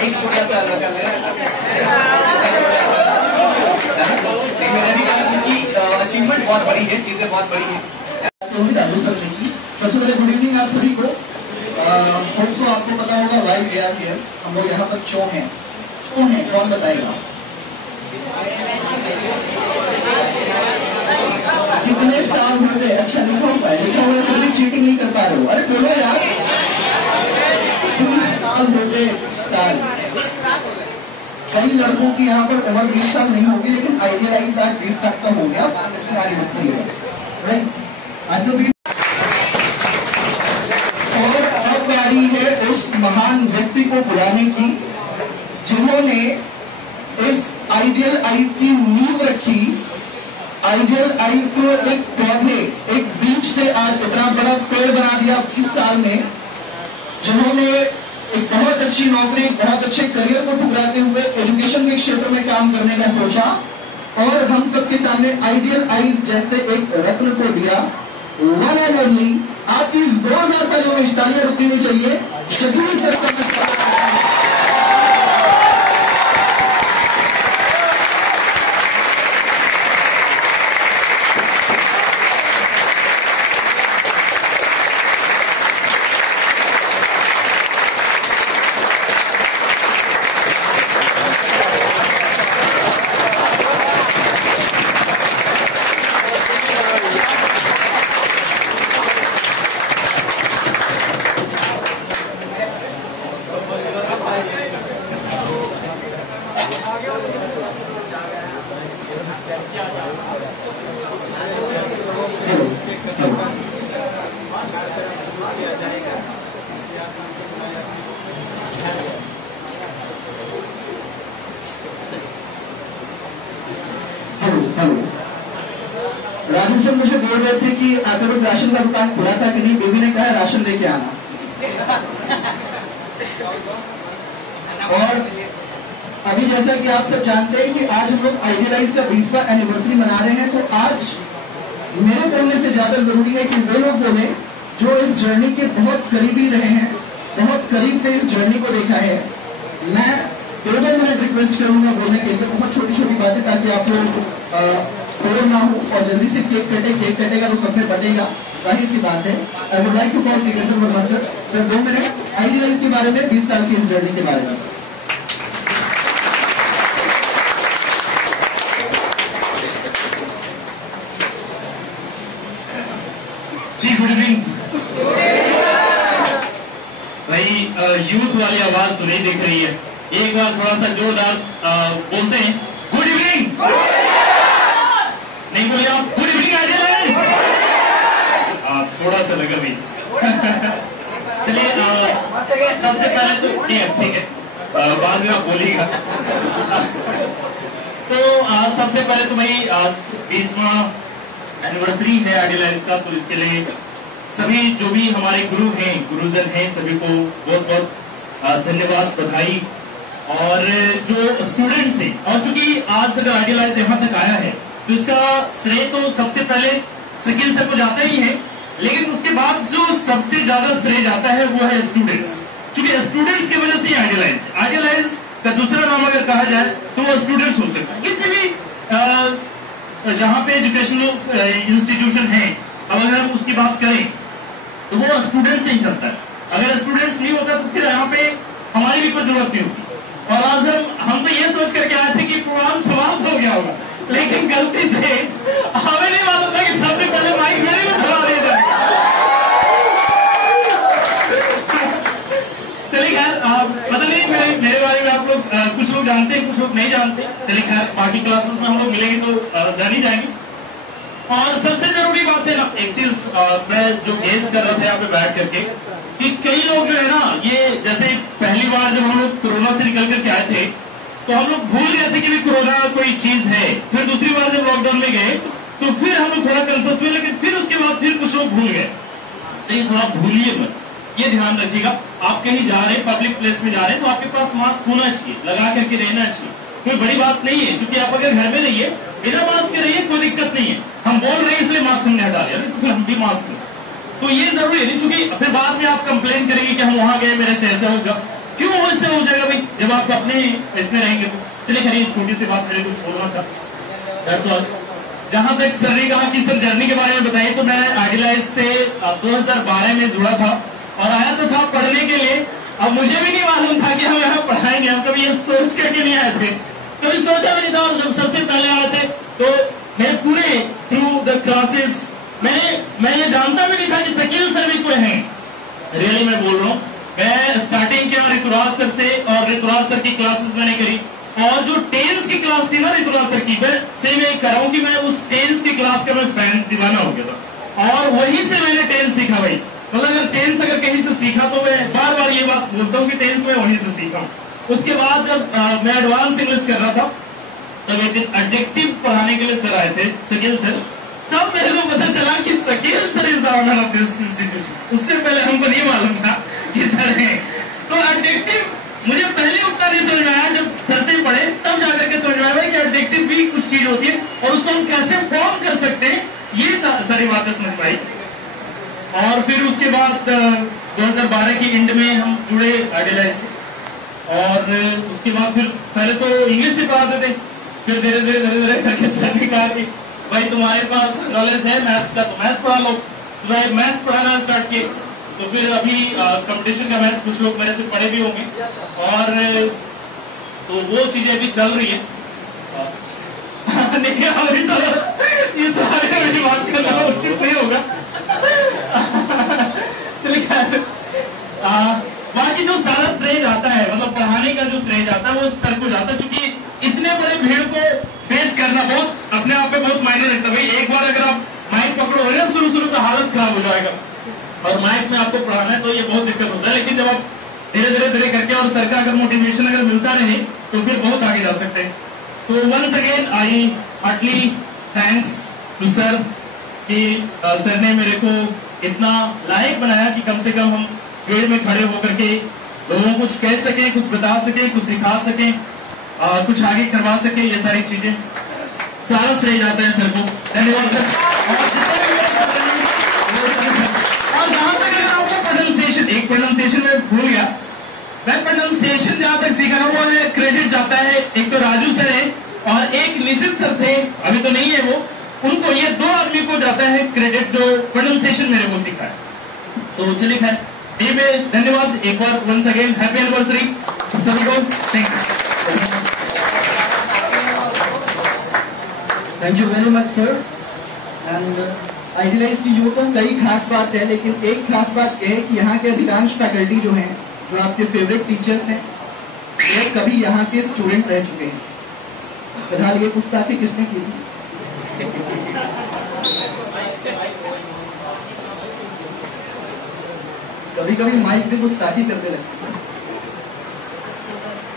एक छोटा सा लड़का अचीवमेंट बहुत बड़ी है, चीजें बहुत बड़ी है। सबसे पहले गुड इवनिंग आप सभी को। होप्सो आपको पता होगा वाई वी आर हियर, हम लोग यहाँ पर क्यों हैं, कौन बताएगा? कितने साल हो गए? अच्छा लिखा हुआ है फिर भी चीटिंग नहीं कर पा रहे हो। अरे बोलो यार, 20 साल हो गए। कई लड़कों की यहाँ पर उम्र 20 साल नहीं होगी, लेकिन आइडियलाइज आज 20 तक का हो गया। आज तो 20 और अब बारी है उस महान व्यक्ति को बुलाने की जिन्होंने इस आइडियल आइज की नींव रखी। आइडियल आइज को एक पौधे, एक बीज से आज इतना बड़ा पेड़ बना दिया 20 साल में। जिन्होंने एक बहुत अच्छी नौकरी, बहुत अच्छे करियर को ठुकराते हुए एजुकेशन के क्षेत्र में काम करने का सोचा और हम सबके सामने आइडियल आइज जैसे एक रत्न को दिया। वन एंड ओनली, आपकी जोरदार तालियों में तालियां रुकनी नहीं चाहिए। शकील सर का राजू सर मुझे बोल रहे थे कि आकर रोज राशन का दुकान खुला था कि नहीं, बेबी ने कहा राशन लेके आना। और अभी जैसा कि आप सब जानते हैं कि आज हम लोग आइडियलाइज का 20वां एनिवर्सरी मना रहे हैं, तो आज मेरे बोलने से ज्यादा जरूरी है कि वे लोग बोले जो इस जर्नी के बहुत करीबी रहे हैं, बहुत करीब से इस जर्नी को देखा है। मैं 2 मिनट रिक्वेस्ट करूंगा बोलने के लिए, बहुत छोटी छोटी बातें, ताकि आप लोग बोर ना हो और जल्दी से केक कटेगा तो सब में बटेगा, जाहिर सी बात है। I would like to call टिकेटर वर्मा सर 2 मिनट आइडियलाइज के बारे में, 20 साल की इस जर्नी के बारे में। जी गुड इवनिंग भाई। यूथ वाली आवाज तो नहीं दिख रही है, एक बार थोड़ा सा जोरदार बोलते हैं गुड इवनिंग। नहीं बोले आप गुड इवनिंग आइडियलाइज। थोड़ा सा लगा भी। चलिए सबसे पहले तो ठीक है, बाद में आप बोलिएगा। तो सबसे पहले तो भाई 20वां एनिवर्सरी है आइडियलाइज का, तो इसके लिए सभी जो भी हमारे गुरु हैं, गुरुजन हैं, सभी को बहुत बहुत धन्यवाद, बधाई। और जो स्टूडेंट्स हैं, और चूंकि आज अगर आइडियलाइज यहाँ तक आया है तो इसका श्रेय तो सबसे पहले शकील सर को जाता ही है, लेकिन उसके बाद जो सबसे ज्यादा श्रेय जाता है वो है स्टूडेंट्स। क्योंकि स्टूडेंट्स की वजह से आइडियलाइज का दूसरा नाम अगर कहा जाए तो वो स्टूडेंट्स हो सकता है। किसी भी जहाँ पे एजुकेशनल इंस्टीट्यूशन है, अब अगर हम उसकी बात करें तो वो स्टूडेंट्स से ही चलता है। अगर स्टूडेंट्स नहीं होता तो फिर यहाँ पे हमारी भी कोई जरूरत नहीं होती। और आज हम तो ये सोच करके आए थे कि प्रोग्राम समाप्त हो गया होगा, लेकिन गलती से हमें नहीं मालूम था कि सबसे पहले माइक मेरे को धरा दिया जाएगा। चलिए खैर, पता नहीं मेरे बारे में आप लोग कुछ लोग जानते हैं, कुछ लोग नहीं जानते। चलिए खैर, बाकी क्लासेस में हम लोग मिलेंगे तो जान ही जाएंगे। और सबसे जरूरी बात है ना, एक चीज मैं जो गेस कर रहा था यहाँ पे बैठ करके, कि कई लोग जो है ना, ये जैसे पहली बार जब हम लोग कोरोना से निकल करके आए थे तो हम लोग भूल गए थे कि भी कोरोना कोई चीज है। फिर दूसरी बार जब लॉकडाउन में गए तो फिर हम लोग थोड़ा कंसस हुए, लेकिन फिर उसके बाद फिर कुछ लोग भूल गए। तो ये थोड़ा भूलिए मत, ये ध्यान रखिएगा। आप कहीं जा रहे हैं, पब्लिक प्लेस में जा रहे हैं, तो आपके पास मास्क होना चाहिए, लगा करके रहना चाहिए। कोई बड़ी बात नहीं है, क्योंकि आप अगर घर में रहिए, बिना मास्क के रहिए, कोई दिक्कत नहीं है। हम बोल रहे हैं इसलिए मास्क हमने हटा लिया, तो फिर हम भी मास्क तो ये जरूरी है नहीं, क्योंकि फिर बाद में आप कंप्लेन करेंगे कि हम वहां गए मेरे से ऐसा होगा। क्यों इससे हो जाएगा भाई, जब आप अपने इसमें रहेंगे तो। चलिए खैर, छोटी सी बात मेरे को बोलना था। That's all. जहां तक सर ने कहा कि सर जर्नी के बारे में बताइए, तो मैं आइडियलाइज से 2012 में जुड़ा था और आया तो था पढ़ने के लिए। अब मुझे भी नहीं मालूम था कि हम यहाँ पढ़ाएंगे, हम कभी ये सोच करके नहीं आए थे, कभी सोचा भी नहीं था। और जब सबसे पहले आए थे तो मैं पूरे थ्रू द क्लासेस मैं ये जानता भी नहीं था कि शकील सर भी कोई हैं। रियली मैं बोल रहा हूँ, मैं स्टार्टिंग किया ऋतुराज सर से, और ऋतुराज सर की क्लासेस मैंने करी। और जो टेंस की क्लास थी ना ऋतुराज सर की, मैं सही में कर रहा हूँ कि मैं उस टेंस की क्लास का मैं फैन दीवाना हो गया था, और वहीं से मैंने टेंस सीखा भाई। मतलब अगर टेंस अगर कहीं से सीखा तो मैं बार बार ये बात बोलता हूँ कि टेंस मैं वहीं से सीखा। उसके बाद जब मैं एडवांस इंग्लिश कर रहा था, तब एक दिन एडजेक्टिव पढ़ाने के लिए सर आए थे, शकील सर। तब मेरे को पता चला कि Shakeel sir is the owner of this institution. उससे पहले हमको नहीं मालूम था कि सर है। तो एडजेक्टिव मुझे पहले उतना नहीं समझ में आया, जब सर से पढ़े तब जाकर के समझ में आया कि एडजेक्टिव भी कुछ चीज होती है और उसको हम कैसे फॉर्म कर सकते हैं, ये सारी बातें समझ में आई। और फिर उसके बाद 2012 की एंड में हम जुड़े आइडियलाइज से, और उसके बाद फिर पहले तो इंग्लिश से पढ़ाते थे, फिर धीरे धीरे करके सर ने कहा कि भाई तुम्हारे पास नॉलेज है मैथ्स का, तो मैथ पढ़ा लो। तो मैं मैथ पढ़ाना स्टार्ट किए। तो फिर अभी कंपटीशन का मैथ्स कुछ लोग मेरे से पढ़े भी होंगे, और तो वो चीजें अभी चल रही है। नहीं अभी तो इस बारे में बात करना उचित नहीं होगा। बाकी जो सारा श्रेय जाता है, मतलब पढ़ाने का जो श्रेय जाता है वो सर को जाता है, क्योंकि इतने बड़े भीड़ को फेस करना बहुत अपने आप में बहुत मायने रखता है भाई। एक बार अगर आप माइक पकड़ो ना शुरू तो हालत खराब हो जाएगा, और माइक में आपको पढ़ाना है तो ये बहुत दिक्कत होता है। लेकिन जब आप धीरे करके और सर का अगर मोटिवेशन अगर मिलता रहे तो फिर बहुत आगे जा सकते हैं। तो once again I heartly thanks to sir कि सर ने मेरे को इतना लायक बनाया कि कम से कम हम भीड़ में खड़े होकर के लोगों को कुछ कह सके, कुछ बता सके, कुछ सिखा सके, कुछ आगे करवा सके। ये सारी चीजें सारा श्रेय जाता है सर को। धन्यवाद सर। और जहां तक अगर आपको प्रोनाउंसिएशन, एक प्रोनाउंसिएशन में भूल गया, मैं प्रोनाउंसिएशन जहां तक सीखा वो क्रेडिट जाता है, एक तो राजू सर है और एक निशित सर थे, अभी तो नहीं है वो, उनको, ये दो आदमी को जाता है क्रेडिट जो प्रोनाउंसिएशन मेरे को सिखा है। तो चलिए खैर, धन्यवाद एक बार, वंस अगेन हैप्पी एनिवर्सरी सभी को। Thank you very much sir. And idealise की यूँ तो कई खास बात है, लेकिन एक खास बात यह है कि यहाँ के अधिकांश फैकल्टी जो हैं, जो आपके फेवरेट टीचर्स हैं, वो कभी यहाँ के स्टूडेंट रह चुके हैं। फिलहाल ये गुस्ताखी किसने की थी? कभी कभी माइक भी गुस्ताखी करने लगते हैं।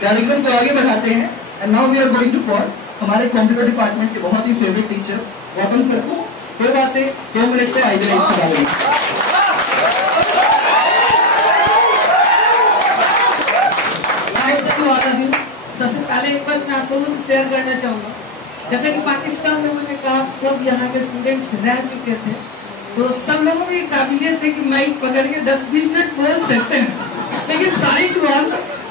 कार्यक्रम को आगे बढ़ाते हैं। And now we are going to call हमारे कंप्यूटर डिपार्टमेंट के बहुत ही फेवरेट टीचर गौतम सर को 2 बातें 2 मिनट पे आइडियलाइज कराएंगे। सबसे पहले एक बात मैं आप लोगों से शेयर करना चाहूंगा, जैसे कि पाकिस्तान में मैंने कहा सब यहाँ के स्टूडेंट्स रह चुके थे, तो सब लोगों में काबिलियत है कि माइक पकड़ के 10-20 मिनट बोल सकते हैं। लेकिन सारी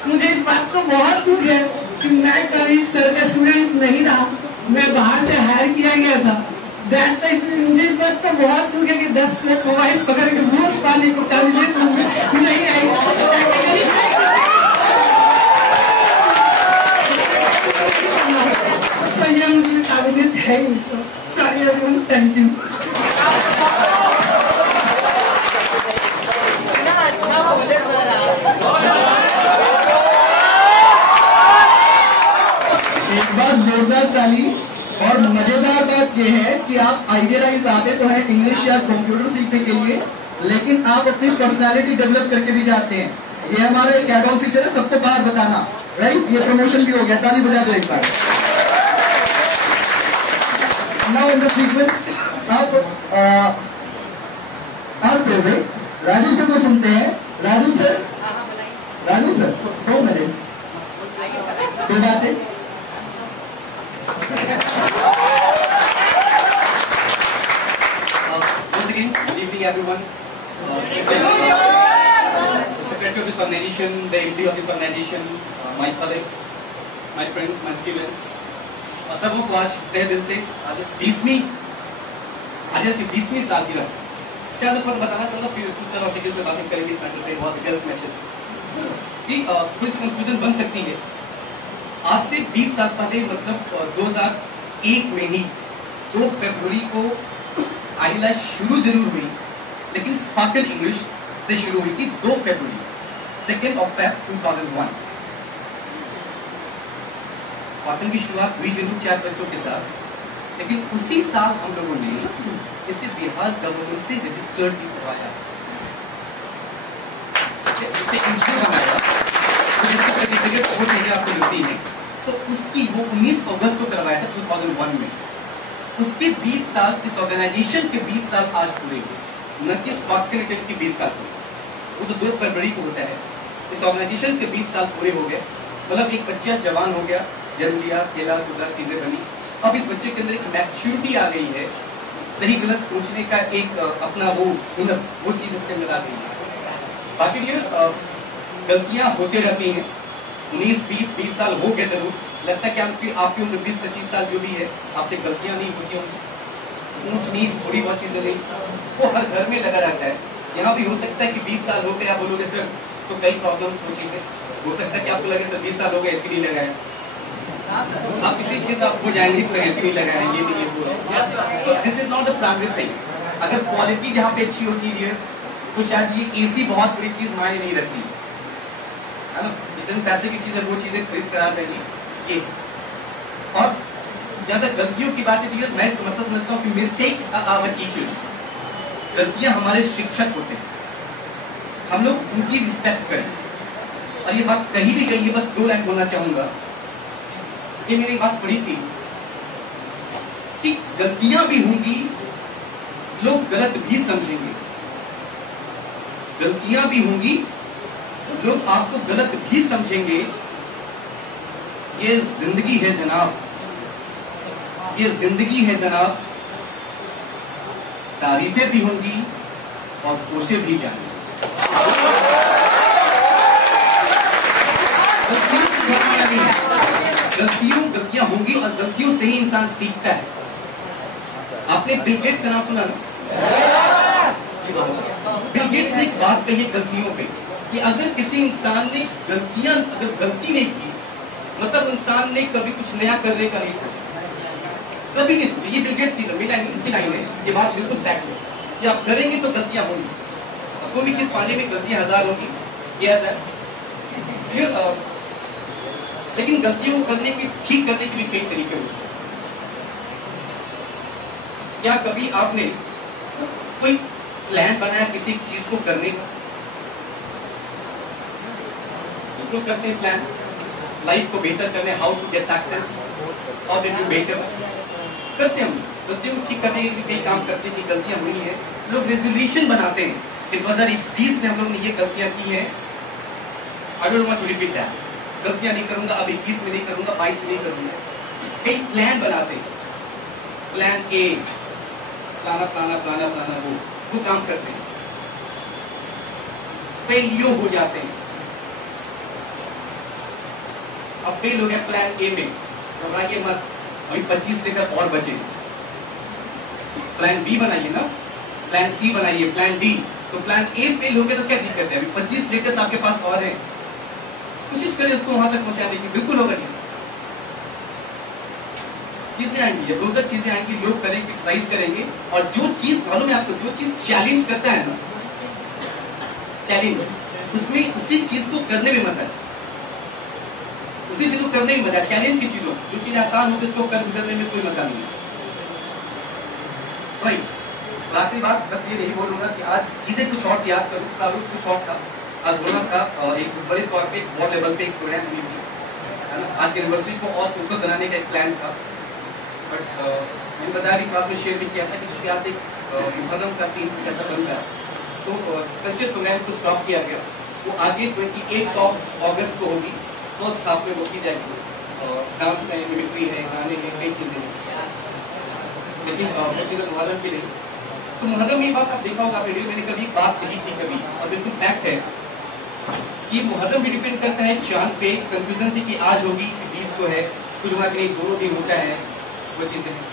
मुझे इस बात को बहुत दुख है कि मैं कभी सर का स्टूडेंट्स नहीं रहा, मैं बाहर से हायर किया गया था। मुझे इस बात का बहुत दुख है कि 10 मिनट मोबाइल पकड़ के बोल पाने की काबिलियत नहीं आई। ये मुझे काबिलियत है ही। Sorry everyone, thank you. एक बार जोरदार ताली। और मजेदार बात यह है कि आप आइडियलाइज आते तो है इंग्लिश या कंप्यूटर सीखने के लिए, लेकिन आप अपनी पर्सनालिटी डेवलप करके भी जाते हैं। ये हमारा एक एड ऑन फीचर है, सबको बाहर बताना, राइट? ये प्रमोशन भी हो गया, ताली बजा दो एक बार। नाउ इन द सीक्वेंस आप फेवरेट राजू सर को सुनते हैं। राजू सर 2 मिनट 2 बातें। Once again, good evening everyone. organization, the MD of this organization, my colleagues, my friends, my students, सबों को आज तहे दिल से आज 20वीं सालगिरह शायद ऊपर बताना चाहूँगा, फिर कुछ और शकील से बातें करेंगे इस मैटर पे, बहुत डिटेल्स में अच्छे से कि थोड़ी सी कंफ्यूजन बन सकती है। आज से 20 साल पहले मतलब 2001 में ही 2 फरवरी को आइडियल शुरू जरूर हुई, लेकिन स्पार्कल इंग्लिश से शुरू हुई थी 2 फरवरी 2 Feb 2001। स्पार्कल की शुरुआत हुई जरूर 4 बच्चों के साथ, लेकिन उसी साल हम लोगों ने इसे बिहार गवर्नमेंट से रजिस्टर्ड भी करवाया, इसे इंस्टीट्यूट बनाया, तो जिसकी सर्टिफिकेट वो चीजें आपको मिलती है, तो उसकी वो 19 अगस्त को करवाया था 2001 में। उसके 20 साल, इस ऑर्गेनाइजेशन के 20 साल आज पूरे हुए, न कि स्पार्कल के 20 साल पूरे, वो तो 2 फरवरी को होता है। इस ऑर्गेनाइजेशन के 20 साल पूरे हो गए, मतलब एक बच्चा जवान हो गया, जन्म लिया, खेला कूदा, चीजें बनी, अब इस बच्चे के अंदर एक मैच्योरिटी आ गई है, सही गलत सोचने का एक अपना वो हुनर, वो चीज इसके अंदर आ गई है। बाकी गलतियां होते रहती हैं, 19-20 साल हो गए जरूर, लगता है कि आपकी उम्र 20-25 साल जो भी है, आपसे गलतियां नहीं होती, ऊंच नीच थोड़ी बहुत चीजें नहीं, वो हर घर में लगा रहता है। यहाँ भी हो सकता है कि 20 साल हो गए, आप बोलोगे सर तो कई प्रॉब्लम्स हो चीजें, हो सकता है कि आपको लगे सर 20 साल हो गए ऐसे नहीं लगाया, आप किसी चीज आप हो जाएंगे तो ऐसे नहीं लगाया, ये नहीं, ये पूरा। तो this is not the primary thing. अगर क्वालिटी जहाँ पे अच्छी होती है तो शायद ये एसी बहुत बड़ी चीज मायने नहीं रखती है ना, जितने पैसे की चीजें वो चीजें खरीद करा देंगी ये। और ज्यादा गलतियों की बात है, मैं मतलब समझता हूँ कि मिस्टेक्स आर आवर टीचर्स, गलतियां हमारे शिक्षक होते हैं, हम लोग उनकी रिस्पेक्ट करें। और ये बात कहीं भी गई है, बस 2 लाइन बोलना चाहूंगा, ये मैंने बात पढ़ी थी कि गलतियां भी होंगी, लोग गलत भी समझेंगे, गलतियां भी होंगी, लोग आपको गलत भी समझेंगे, ये जिंदगी है जनाब, ये जिंदगी है जनाब। तारीफें भी होंगी और कोशे भी जाएंगे। गलतियां होंगी और गलतियों से ही इंसान सीखता है। आपने बिल गेट्स का नाम सुना ना? बिल गेट्स ने एक बात कही है गलतियों पे, कि अगर किसी इंसान ने अगर गलती नहीं की, मतलब इंसान ने कभी कुछ नया करने का नहीं सोचा, कभी नहीं सोचा। ये बिल गेट्स की लाइन है, ये बात बिल्कुल फैक्ट है कि आप करेंगे तो गलतियां होंगी, कोई भी चीज पाने में गलतियां 1000 होंगी, यस है। फिर लेकिन गलतियों को करने की, ठीक करने के भी कई तरीके होते हैं। क्या कभी आपने कोई प्लान बनाया किसी चीज को करने का? बिल्कुल करते हैं प्लान, लाइफ को बेहतर करने, हाउ टू गेट सक्सेस और टू बेटर करते हैं। हम गलतियों को ठीक करने के लिए कई काम करते हैं कि गलतियां हुई है, लोग रेजोल्यूशन बनाते हैं कि 2020 में हम लोग ने ये गलतियां की हैं, I don't want to repeat that, गलतियां नहीं करूंगा, अब 21 में नहीं करूंगा, 22 में नहीं करूंगा। कई प्लान बनाते हैं, प्लान ए, प्लाना प्लाना प्लाना प्लाना, वो काम करते हैं, फेलियो हो जाते हैं। अब फेल हो गया प्लान ए में, घबराइए मत, अभी 25 लेकर और बचे। प्लान बी बनाइए ना, प्लान सी बनाइए, प्लान डी। तो प्लान ए फेल हो गया तो क्या दिक्कत है? अभी 25 लेकर आपके पास और है, कोशिश करें उसको वहां तक पहुंचाने की, बिल्कुल होगा नहीं। चीजें आएंगी, रोजगार चीजें आएंगी, लोग करेंगे, एक्सरसाइज करेंगे, और जो चीज मालूम है आपको, जो चीज चैलेंज करता है ना, चैलेंज, उसमें उसी चीज को करने में मजा है, उसी चीज को करने में मजा। चैलेंज की चीजों, जो चीज आसान होती है उसको कर गुजरने में कोई मजा नहीं है। राइट, आखिरी बात बस ये नहीं बोलूंगा कि आज चीजें कुछ और थी, आज का रूप कुछ और था, आज होना था और एक बड़े तौर पे वर्ल्ड लेवल पे एक प्रोग्राम हुई थी, है ना। आज की यूनिवर्सिटी को और खूबसूरत बनाने का एक प्लान था, बट मैंने बताया भी, क्लास में शेयर भी किया था कि चूंकि आज एक मुहर्रम का सीन कुछ ऐसा बन रहा है, तो कल्चर प्रोग्राम को स्टॉप किया गया। वो आगे 28 अगस्त को होगी, फर्स्ट हाफ में वो की जाएगी, और डांस है, मिमिक्री है, गाने हैं, कई चीजें हैं, लेकिन वो चीजें मुहर्रम की नहीं। तो मुहर्रम ये बात आप देखा होगा वीडियो, मैंने कभी बात नहीं की कभी, और बिल्कुल फैक्ट है ये मुहर्रम भी डिपेंड करता है चांद पे। कंफ्यूजन थी कि आज होगी कि 20 को है, कुछ वहां के नहीं दोनों दिन होता है, वो चीजें हैं।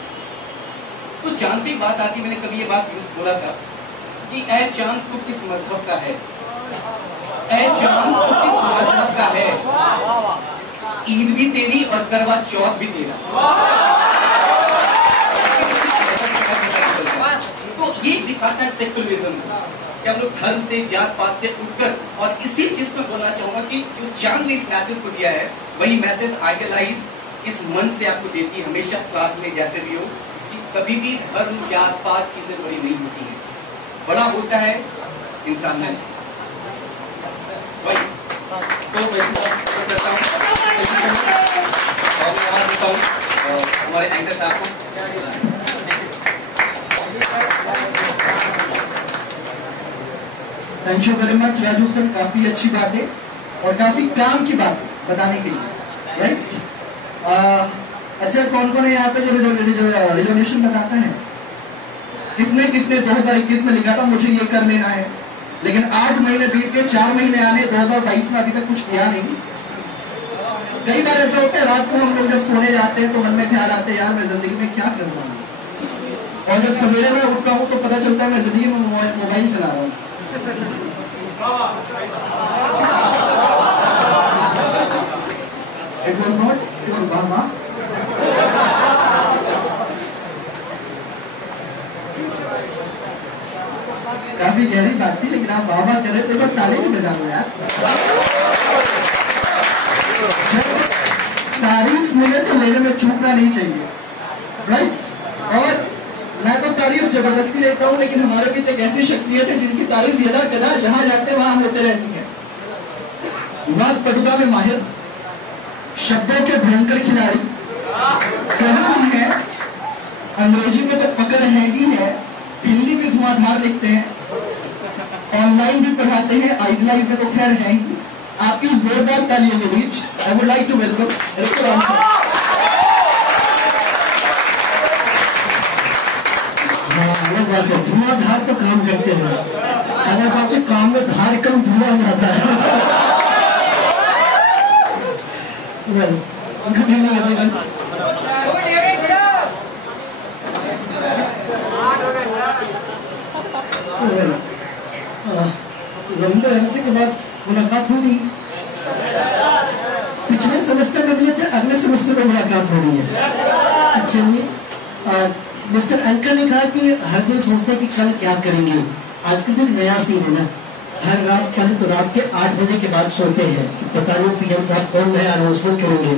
तो चांद पे एक बात आती, मैंने कभी ये बात बोला था कि ऐ चांद तो किस मजहब का है, ऐ चांद तो किस मजहब का है, ईद भी तेरी और करवा चौथ भी तेरा। तो ये दिखाता है सेकुलरिज्म, कि हम लोग धर्म से, जात पात से उठकर, और इसी चीज को बोलना चाहूंगा कि जो चांद ने इस मैसेज को दिया है, वही मैसेज आइडियलाइज इस मन से आपको देती है हमेशा क्लास में, जैसे भी हो, कि कभी भी धर्म, जात पात चीजें बड़ी नहीं होती है, बड़ा होता है इंसान में। तो वैसे करता हूँ और मैं आवाज देता हूँ हमारे एंकर साहब को। Thank you very much Raju sir, काफी अच्छी बात है और काफी काम की बात है बताने के लिए, राइट। अच्छा, कौन कौन है यहाँ पे जो रिजोल्यूशन बताता है? किसने 2021 में लिखा था मुझे ये कर लेना है, लेकिन 8 महीने बीत के 4 महीने आने 2022 में अभी तक कुछ किया नहीं। कई बार ऐसा होता है रात को हम लोग जब सोने जाते हैं तो मन में ख्याल आते हैं यार मैं जिंदगी में क्या कर रहा हूँ, और जब सवेरे में उठता हूँ तो पता चलता है मैं जिंदगी में मोबाइल चला रहा हूँ। It was not your Baba. काफी गहरी बात थी, लेकिन आप बाबा करें तो एक बार ताली भी बजा दो यार। तारीफ मिले तो लेने में चूकना नहीं चाहिए, राइट। और मैं तो तारीफ जबरदस्ती लेता हूँ, लेकिन हमारे बीच एक ऐसी शख्सियत है जिनकी तारीफ यदा कदा जहां जाते वहां होते रहती है। वाद पटुता में माहिर, शब्दों के भयंकर खिलाड़ी, कवि भी है, अंग्रेजी में तो पकड़ है ही है, हिंदी में धुआंधार लिखते हैं, ऑनलाइन भी पढ़ाते हैं, आइडियलाइज में तो खैर है ही। आपकी जोरदार तालियों के बीच I would like to welcome धुआंधार तो काम करते हैं, अगर आपके काम में धार कम धुआं जाता है। Good evening everyone. लंबे अरसे के बाद मुलाकात हुई, पिछले सेमेस्टर में मिले थे, अगले सेमेस्टर में मुलाकात हो रही है। चलिए, मिस्टर एंकर ने कहा कि हर दिन सोचते हैं कि कल क्या करेंगे। आजकल तो नया सीन है ना, हर रात पहले तो रात के 8 बजे के बाद सोते हैं कि पता नहीं पीएम साहब कौन नया अनाउंसमेंट करेंगे,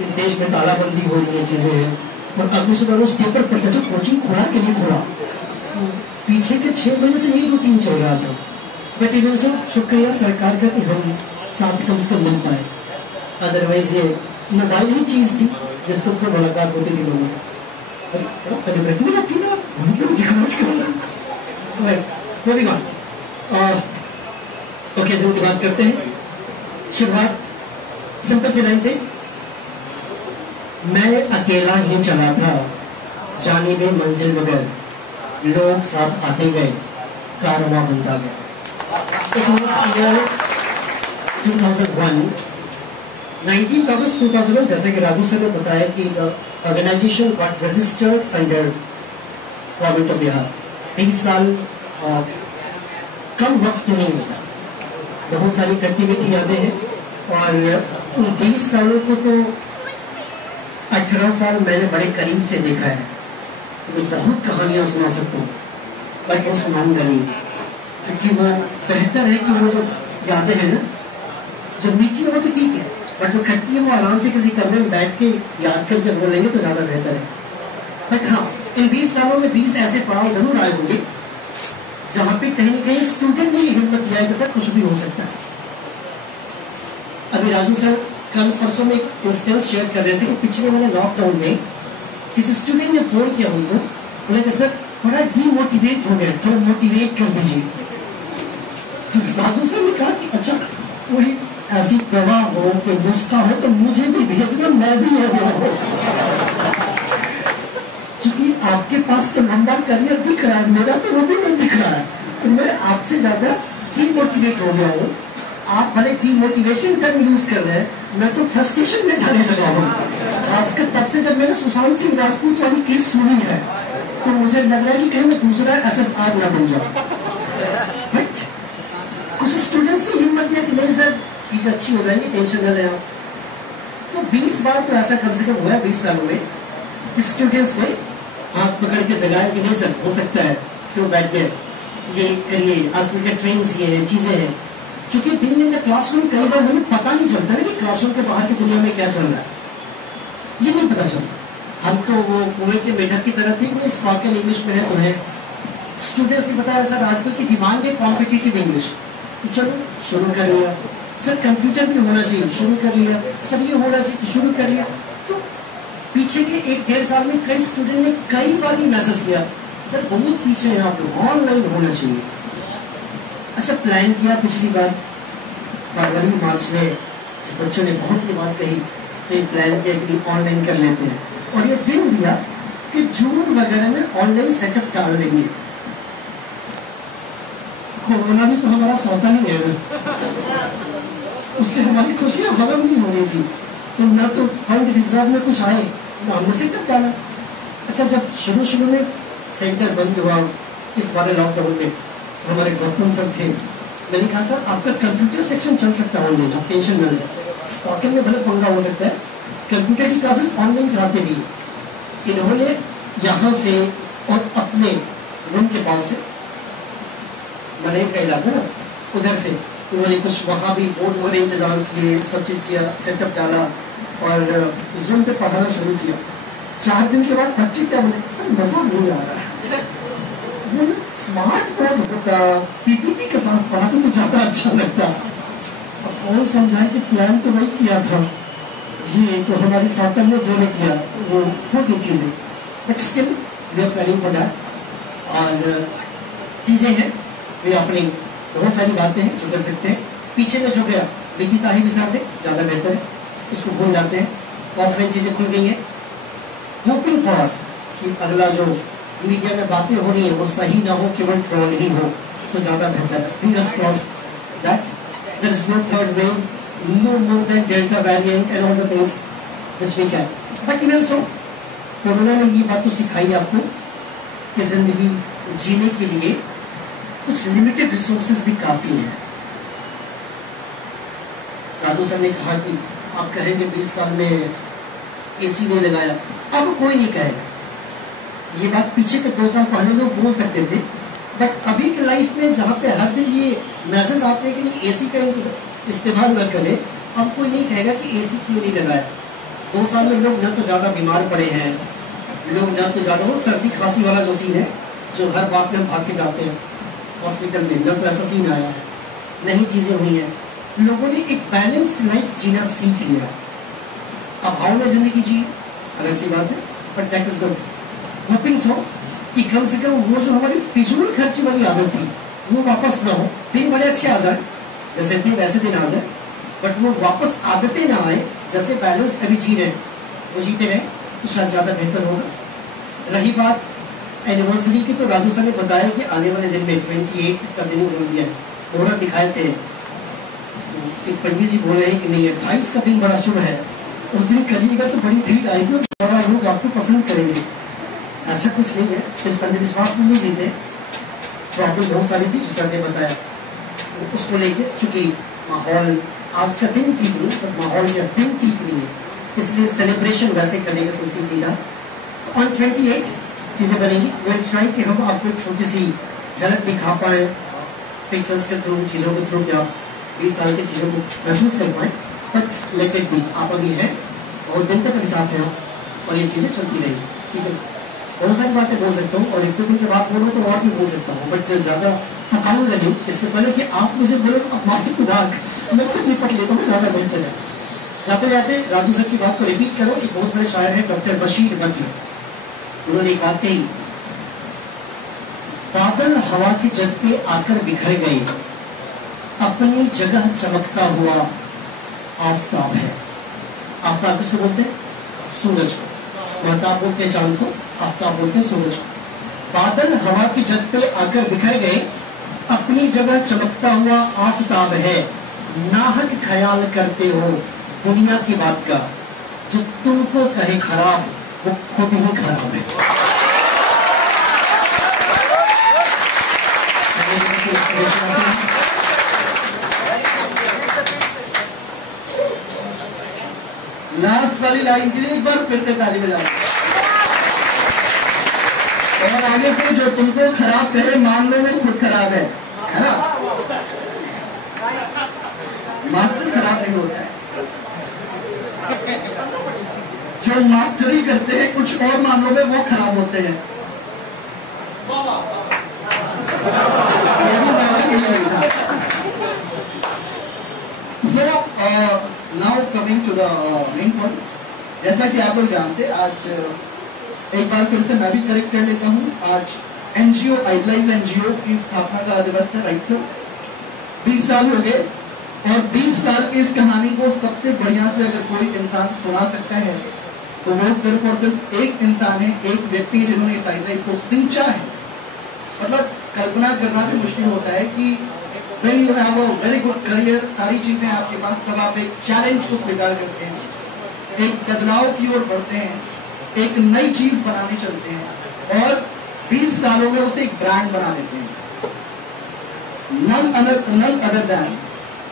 इस देश में तालाबंदी हो रही है, चीजें हैं, और अगले सुबह रोज पेपर पढ़ते थे, कोचिंग खोला के लिए खोला। पीछे के 6 महीने से यही रूटीन चल रहा था, बट इवन सो शुक्रिया सरकार का कि हम साथ कम से कम मिल पाए। अदरवाइज ये मोबाइल ही चीज थी जिसको थोड़ी मुलाकात होती थी लोगों से। सेलिब्रेट नहीं लगती ना, ओके, की बात करते हैं। शुरुआत सिंपल सी लाइन से, मैं अकेला ही चला था, जाने में मंजिल बगैर, लोग साथ आते गए, कारवां बनता गया। 2001 19 अगस्त 2001, जैसे कि राजू सर ने बताया कि organisation got registered under government of Bihar. 20 साल कम वक्त नहीं होता, बहुत सारी एक्टिविटी यादें हैं, और 20 सालों को तो 18 साल मैंने बड़े करीब से देखा है। मैं बहुत कहानियां सुना सकता हूँ, बट वो सुनाऊंगा नहीं, क्योंकि वो बेहतर है कि वो जो यादें हैं ना, जो मीठी हो तो ठीक है, बट जो खट्टी है वो आराम से किसी कमरे में बैठ के याद करके बोलेंगे तो ज्यादा बेहतर है। बट हाँ, इन 20 सालों में 20 ऐसे पड़ाव जरूर आए होंगे जहां पे कहीं न कहीं स्टूडेंट ने हिम्मत दिया कि सर कुछ भी हो सकता है। अभी राजू सर कल परसों में एक इंस्टेंस शेयर कर रहे थे कि पिछले वाले लॉकडाउन में किसी स्टूडेंट ने फोन किया उनको, बोले कि सर थोड़ा डीमोटिवेट हो गया, थोड़ा मोटिवेट कर दीजिए। तो राजू सर ने कहा कि अच्छा कोई ऐसी दवा हो, कोई नुस्खा हो तो मुझे भी भेजना, मैं भी हो गया हूँ। क्योंकि आपके पास तो लंबा करियर दिख रहा है, मेरा तो वो भी नहीं दिख रहा है, तो मैं आपसे ज्यादा डीमोटिवेट हो गया हूँ। आप भले डिमोटिवेशन टर्म यूज कर रहे हैं, मैं तो फ्रस्ट्रेशन में जाने लगा हूँ। खासकर तब से जब मैंने सुशांत सिंह राजपूत वाली केस सुनी है, तो मुझे लग रहा है कि कहीं मैं दूसरा SSR ना बन जाऊं। बट कुछ स्टूडेंट्स ने हिम्मत दिया कि नहीं सर, चीजें अच्छी हो जाएंगी, टेंशन न लें आप। तो 20 बार तो ऐसा कम से कम हुआ 20 सालों में कि स्टूडेंट्स ने हाथ पकड़ के जगाया कि नहीं सर, हो सकता है, क्यों बैठ गए, ये करिए, आजकल के ट्रेंड्स ये है, चीजें हैं। चूंकि बीइंग इन द क्लासरूम कई बार हमें पता नहीं चलता ना कि क्लासरूम के बाहर की दुनिया में क्या चल रहा है, ये नहीं पता चलता। हम तो वो कुएं के मेढक की तरह थे कि स्पोकन इंग्लिश में है, उन्हें स्टूडेंट्स ने बताया सर आजकल की डिमांड है कॉम्पिटिटिव इंग्लिश, तो चलो शुरू कर लिया। सर कंप्यूटर भी होना चाहिए, शुरू कर लिया। सर ये होना चाहिए, शुरू कर लिया। तो पीछे के 1-1.5 साल में कई स्टूडेंट ने कई बार ही मैसेज किया, सर बहुत पीछे हैं आप लोग, ऑनलाइन होना चाहिए। अच्छा, प्लान किया पिछली बार फरवरी मार्च में, जब बच्चों ने बहुत ये बात कही, तो ये प्लान किया कि ऑनलाइन कर लेते हैं, और ये दिन दिया कि जून वगैरह में ऑनलाइन सेटअप डाल लेंगे। कोरोना भी तो हमारा सौता नहीं है, उससे हमारी खुशियां हजम नहीं हो रही थी, तो ना तो फंड रिजर्व में कुछ आए, ना हमने सेटअप डाला। अच्छा, जब शुरू में सेंटर बंद हुआ इस बारे लॉकडाउन में, हमारे गौतम सर थे, मैंने कहा सर आपका कंप्यूटर सेक्शन चल सकता है ऑनलाइन, आप टेंशन न लें, स्पोकन में भले पंगा हो सकता है, कंप्यूटर की क्लासेस ऑनलाइन चलाते रहिए। इन्होंने यहाँ से और अपने रूम के पास से, मने का इलाका ना, उधर से उन्होंने कुछ वहाँ भी बोर्ड वगैरह इंतजाम किए, सब चीज़ किया, सेटअप डाला और जूम पे पढ़ाना शुरू किया। 4 दिन के बाद बच्चे क्या बोले, सर मजा नहीं आ रहा है, वो स्मार्ट बोर्ड होता, PPT के साथ पढ़ाते तो ज्यादा अच्छा लगता। अब कौन समझाए कि प्लान तो वही किया था, ये तो हमारी सौतन ने जो किया वो हो गई चीजें, but still we are planning for that. और चीजें हैं, वे अपनी बहुत सारी बातें हैं जो कर सकते हैं। पीछे में जो गया विकी का ही हिसाब में ज्यादा बेहतर है, उसको भूल जाते हैं। ऑफलाइन चीजें खुल गई हैं, होपिंग फॉर कि अगला जो मीडिया में बातें हो रही है वो सही ना हो, केवल ट्रोल ही हो, तो ज्यादा बेहतर है। Fingers crossed that there is no third wave, no more than delta variant and all the things which we can. But even so corona ने ये बात तो सिखाई आपको कि जिंदगी जीने के लिए कुछ लिमिटेड रिसोर्सेज भी काफी हैं। दादू सर ने कहा कि आप कहेंगे 20 साल में AC नहीं लगाया, अब कोई नहीं कहेगा। ये बात पीछे के 2 साल पहले लोग बोल सकते थे, बट अभी के लाइफ में जहाँ पे हर दिन ये मैसेज आते हैं कि नहीं AC का इस्तेमाल न करें, अब कोई नहीं कहेगा कि AC क्यों नहीं लगाया। 2 साल में लोग न तो ज्यादा बीमार पड़े हैं, लोग न तो ज्यादा वो सर्दी खांसी वाला जो सीन है जो हर बात में भाग के जाते हैं हॉस्पिटल में, न तो ऐसा सीन आया है, नई चीजें हुई हैं। लोगों ने एक बैलेंस्ड लाइफ जीना सीख लिया। अभाव में जिंदगी जी अलग सी बात है, but that is good. Hopping सो कि कम से कम वो जो हमारी फिजूल खर्ची वाली आदत थी वो वापस ना हो। दिन बड़े अच्छे आ जाए, जैसे थे वैसे दिन आ जाए, बट वो वापस आदतें ना आए। जैसे बैलेंस अभी जी रहे वो जीते रहे तो शायद ज्यादा बेहतर होगा। रही बात एनिवर्सरी की, तो राजू सर ने बताया कि आने वाले दिन में 28 का दिन बोल दिया, मुहूर्त दिखाए थे। तो एक पंडित जी बोल रहे हैं कि नहीं 28 का दिन बड़ा शुभ है, उस दिन करिएगा तो बड़ी भीड़ आएगी और बड़ा लोग आपको पसंद करेंगे। ऐसा कुछ नहीं है, इस पर विश्वास में नहीं जीते। प्रॉब्लम बहुत सारी थी जो सर ने बताया, तो उसको लेके चूंकि माहौल आज का दिन ठीक नहीं, तो माहौल का दिन ठीक नहीं है, इसलिए सेलिब्रेशन वैसे करने का कोई सीन नहीं रहा। ऑन 28 चीजें बनेंगी। वेल ट्राई कि हम आपको छोटी सी झलक दिखा पाए पिक्चर्स के थ्रू, चीजों के थ्रू, कि आप 20 साल की चीजों को महसूस कर पाए। बट लेट इट बी, आप अभी हैं और दिन तक अभी साथ हैं और ये चीजें चलती रहेंगी, ठीक है। बहुत सारी बातें बोल सकता हूँ और 1-2 दिन के बाद बोलूँ तो और भी बोल सकता हूँ, बट ज्यादा थकान लगे इसके पहले कि आप मुझे बोले तो मास्टर की बात मैं खुद निपट लेता हूँ, ज्यादा बेहतर है। जाते जाते राजू सर की बात को रिपीट करो। एक बहुत बड़े शायर है डॉक्टर बशीर बद्र, उन्होंने एक बात कही, बादल हवा की जद पे आकर बिखर गए, अपनी जगह चमकता हुआ आफताब है। आफताब किसको बोलते हैं? सूरज को। महताब बोलते हैं चांद को, आफताब बोलते हैं सूरज को। बादल हवा की जद पे आकर बिखर गए, अपनी जगह चमकता हुआ आफताब है। नाहक ख्याल करते हो दुनिया की बात का, जो तुमको कहे खराब वो खुद ही खराब है। लास्ट वाली लाइन के लिए एक बार फिर से ताली बजाओ। और आगे से जो तुमको खराब कहे मान लो वो खुद खराब है ना? मास्टर खराब नहीं होता है, जो मास्टरी करते हैं कुछ और मामलों में वो खराब होते हैं। So now coming to the main point, जैसा कि आप लोग जानते हैं, आज एक बार फिर से मैं भी करेक्ट कर लेता हूँ। आज एनजीओ आइडलाइज एनजीओ की स्थापना का दिवस है, राइट सर? 20 साल हो गए और 20 साल की इस कहानी को सबसे बढ़िया से अगर कोई इंसान सुना सकता है तो वो सिर्फ और सिर्फ एक इंसान है, एक व्यक्ति जिन्होंने इस आइडलाइज को सिंचा है। मतलब कल्पना करना भी मुश्किल होता है कि when you have a very good career, सारी चीजें आपके पास, तब आप एक चैलेंज को स्वीकार करते हैं, एक बदलाव की ओर बढ़ते हैं, एक नई चीज बनाने चलते हैं और 20 सालों में उसे एक ब्रांड बना लेते हैं। none other than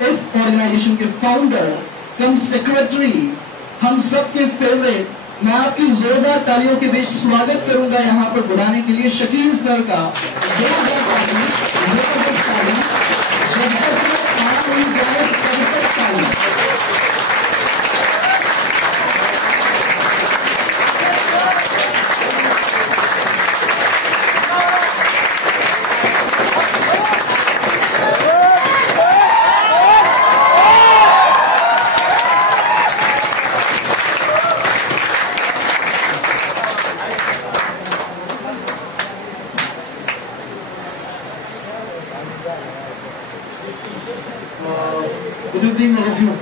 इस ऑर्गेनाइजेशन के फाउंडर कम सेक्रेटरी, हम सबके फेवरेट, मैं आपकी जोरदार तालियों के बीच स्वागत करूंगा यहाँ पर बुलाने के लिए शकील सर का। जब तक वो आ नहीं जाए तब तक ताली। Good evening, all of you.